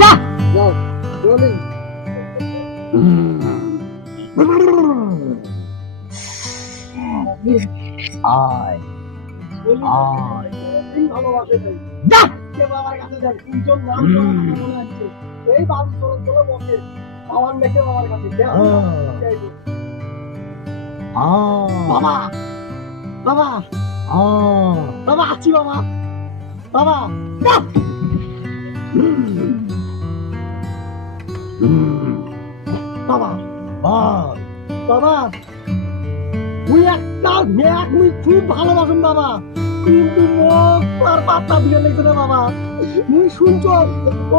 যা যাও রোলিং। আয় আয় ভালোবাসে তাই যা কে বাবার কাছে যান তিনজন নাম তো আমার মনে আছে এই বাবু তোর তোলা বসে বাবার দেখে বাবার কাছে বাবা বাবা বাবা আছি বাবা বাবা বাবা বাবা তুই একটা মেয়ে তুই খুব ভালোবাসুন বাবা কিন্তু মুখ আর পাত্তা দিয়ে লেগেছে না বাবা তুই শুনছ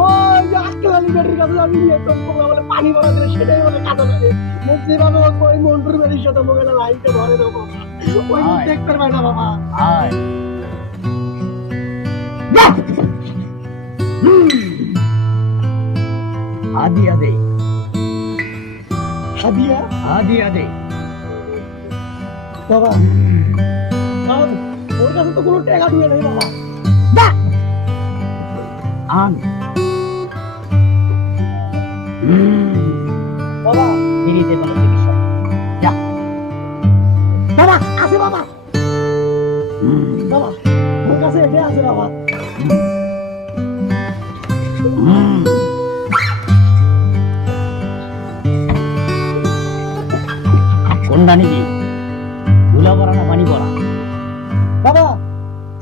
ওই যে আজকাল ব্যাটারির কাছে আমি নিয়ে তো বলে পানি ভরা দিলে সেটাই বলে কাজে লাগে মুখ যেভাবে ওই মন্টুর ব্যাটারির সাথে মোবাইলে লাইনটা ধরে দেবো ওই দেখতে পারবে না বাবা আয় হাদিয়া দে হাদিয়া হাদিয়া দে বাবা ওর কাছে তো কোনো টাকা দিয়ে নেই বাবা আন বাবা ফিরিতে কোনো চিকিৎসা যা বাবা আছে বাবা বাবা ওর কাছে এটা আছে বাবা কোনটা নিবি ধুলা পড়া না পানি পড়া বাবা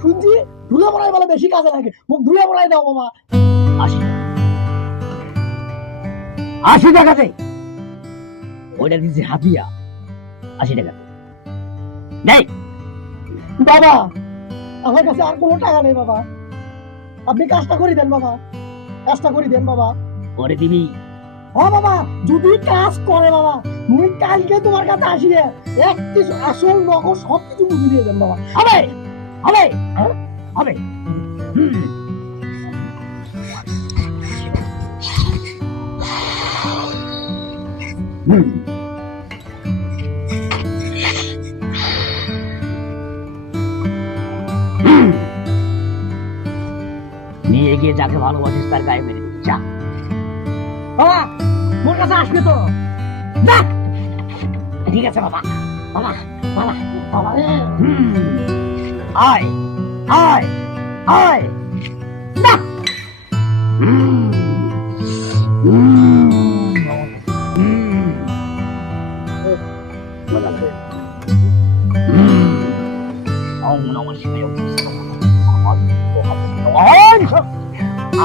শুনছি ধুলা পড়াই বলে বেশি কাজে লাগে মুখ ধুলা পড়াই দাও বাবা 80 টাকাতে ওইটা দিচ্ছে হাতিয়া 80 টাকাতে নেই বাবা আমার কাছে আর কোনো টাকা নেই বাবা আপনি কাজটা করে দেন বাবা কাজটা করে দেন বাবা পরে দিবি ও বাবা যদি কাজ করে বাবা মুই কালকে তোমার কাছে আসি একটি আসল নগদ সব কিছু বুঝে দিয়ে দেন বাবা হবে হবে হবে নিয়ে গিয়ে যাকে ভালোবাসিস তার গায়ে মেরে দিবি যা বাবা মোর কাছে আসবে তো যা ঠিক আছে বাবা বাবা বাবা বাবা আয় আয় আয় না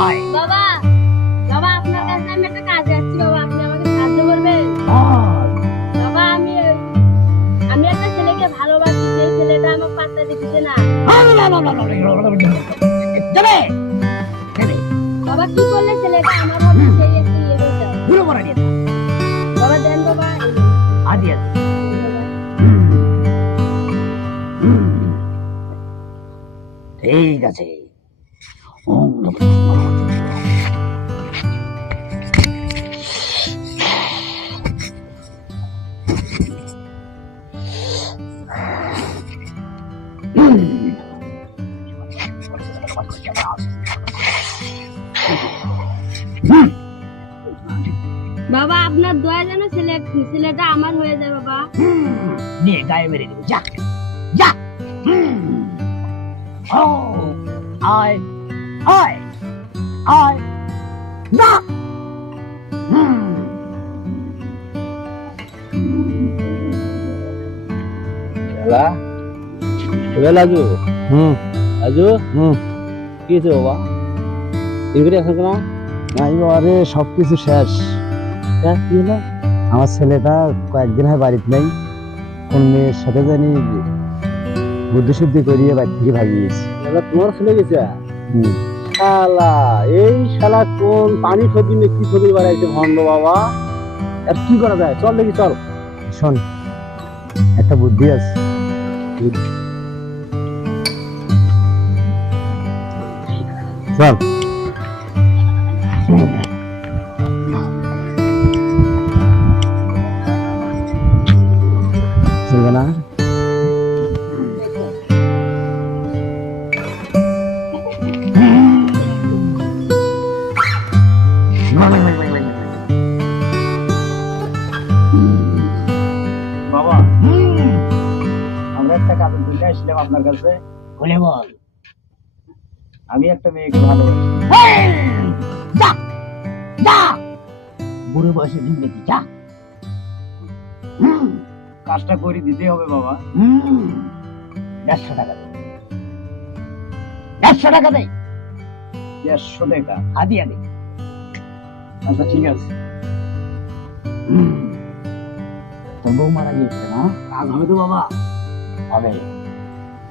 আয় বাবা বাবা আপনার কাছে আমি একটা কাজ যাচ্ছি বাবা আপনি আমাকে সাহায্য করবেন বাবা আমি একটা ছেলেকে ভালোবাসি সেই ছেলেটা আমার পাত্তা দিচ্ছে না যাবে বাবা কি করলে ছেলেটা আমার হবে সেই একটা ইয়ে হয়ে যাবে ঘুরে পড়া নিয়ে বাবা দেন বাবা আদি আদি ঠিক আছে বাবা আপনার দয়া যেন ছেলেটা আমার হয়ে যায় বাবা নিয়ে গায়ে মেরে দিবি যা যা ও আয় আয় আয় না লাজু লাজু কি হয়েছে বাবা এগুলি এখন কেন নাই বাবারে সবকিছু শেষ কি হলো আমার ছেলেটা কয়েকদিন হয় বাড়িতে নেই কোন মেয়ের সাথে জানি বুদ্ধি শুদ্ধি করিয়ে বাড়ি থেকে ভাগিয়েছি তোমার ছেলে গেছে শালা এই শালা কোন পানি ফদিনে কি ফদির বাড়াইছে ভন্ড বাবা আর কি করা যায় চল দেখি চল শোন একটা বুদ্ধি আছে চল চলবে না বাবা আমরা একটা কাজের জন্য আসলাম আপনার কাছে। বলে বল। আমি একটা মেয়েকে ভালোবাসি। যা যা বুড়ো বয়সে জিন্দগি যা। কাজটা করে দিতে হবে বাবা। 150 টাকা দে, 150 টাকা দে, 150 টাকা? হাদিয়া দে। আচ্ছা ঠিক আছে। তোর বউ মারা গিয়েছে না, কাজ হবে তো বাবা? হবে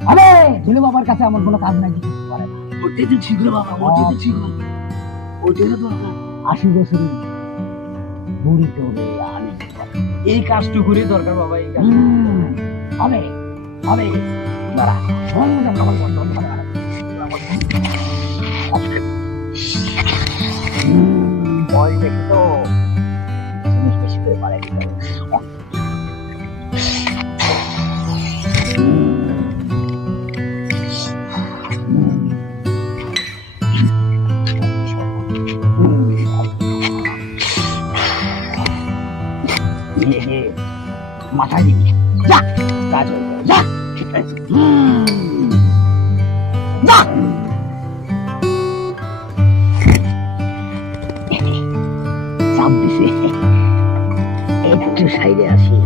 হবে। ছেলে বাবার কাছে আমার কোনো কাজ নাই, কিছু করতে পারে না। ওটাই তো ঠিক রে বাবা, ওটাই তো ঠিক। ওটাই তো দরকার। 80 বছরের বুড়ি করে আমি এই কাজটুকুরই দরকার বাবা, এই কাজ। হবে হবে। দাঁড়া, বল দেখি তো জিনিস বেশি করে পারে। মাথায় দিবি, যা কাজ হয়ে যাবে, যা। যা চাপ দিছে, একটু সাইডে আসি।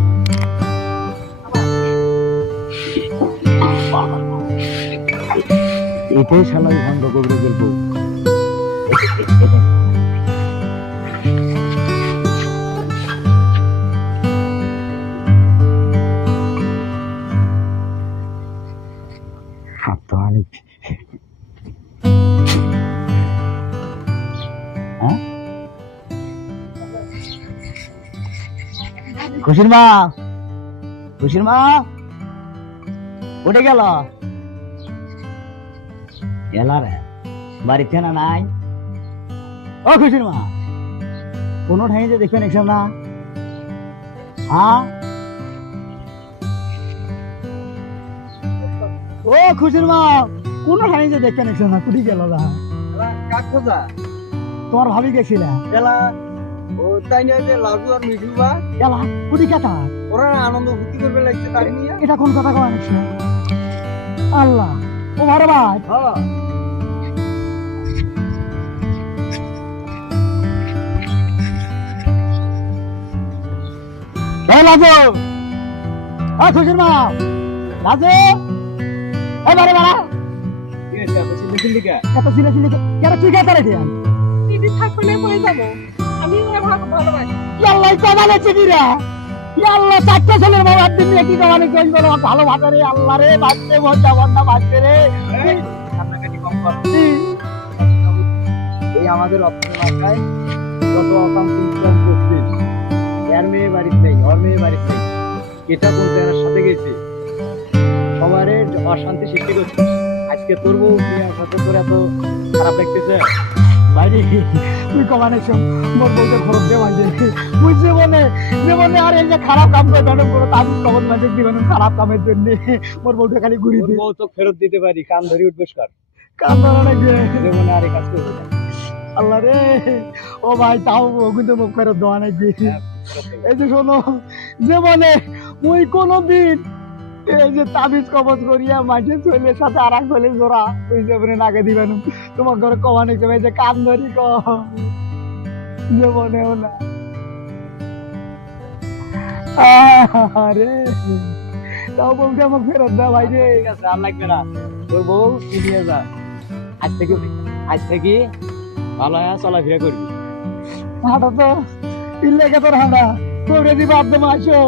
এটাই শালা ভণ্ড কবরে গেলবো। খুশির মা, খুশির মা উঠে গেল। এলা রে, বাড়িতে না নাই? ও খুশির মা, কোনো ঠাই যে দেখবেন এসব না? হ্যাঁ ও খুশির মা, কোনো ঠাই যে দেখবেন এসব না? কুটি গেল না? কাকজা তোমার ভাবি গেছিলা? এলা ও তাই না যে লাজু আর মিঠু বা এলা কুটি কাটা, ওরা আনন্দ ফুর্তি করবে লাগছে তাই নিয়ে। এটা কোন কথা কওয়া নিচ্ছে? আল্লাহ, ও ভালো ভাই। হ্যাঁ লাজু, ও খুশির মা, লাজু এবারে বাড়া কি হয়েছে? আপনি চিন্তা লিখা কত ছিলে ছিলে কেন তুই কে করে দিয়া? দিদি থাকলে পড়ে যাবো, আমি ওরা ভালোবাসি। আল্লাহ কমালে চিবিরা, আল্লাহ চারটে ছেলের বাবা দিন কি কমালে কেন বলো ভালো ভাতা রে। আল্লাহ রে, বাঁচতে মজা বন্ধা বাঁচতে রে। কান্নাকাটি কম কর। এই আমাদের অত্র এলাকায় যত অকাম কুকাম করছিস, এর মেয়ে বাড়িতে নেই, ওর মেয়ে বাড়িতে নেই, এটা বলতে এর সাথে গেছে, সবারে অশান্তি সৃষ্টি করছিস। আজকে তোর বউ বিয়ার সাথে তোর এত খারাপ লাগতেছে? ভাইরে তুই কমানে মোর বউকে খরচ দে মাঝে মুই জীবনে আর এই যে খারাপ কাম করে কেন কোনো তাবিজ কবজ মাঝে দিবেন খারাপ কামের জন্য মোর বউকে খালি ঘুরি তোর দি। বউ তো ফেরত দিতে পারি, কান ধরে উঠবেস কর, কাম ধরা লাগবে। জীবনে আর এই কাজ করবি না। আল্লাহ রে, ও ভাই তাও কিন্তু মুখ ফেরত দেওয়া নাকি। এই যে শোনো, জীবনে মুই কোনোদিন এই যে তাবিজ কবজ করিয়া মাঝে ছেলের সাথে আর এক ছেলে জোড়া ওই জীবনে নাকে দিবেন তোমার ঘরে কমানে যাবে যে কান ধরি ক জীবনেও না। আরে তাও বউকে আমাকে ফেরত দেওয়া ভাই রে। ঠিক আছে, আর লাগবে না, তোর বউ তুই নিয়ে যা। আজ থেকে ভালো হয় চলাফেরা করবি। হাঁটা তো ইল্লে কে তোর হাঁটা তোরে দিবা একদম আসো।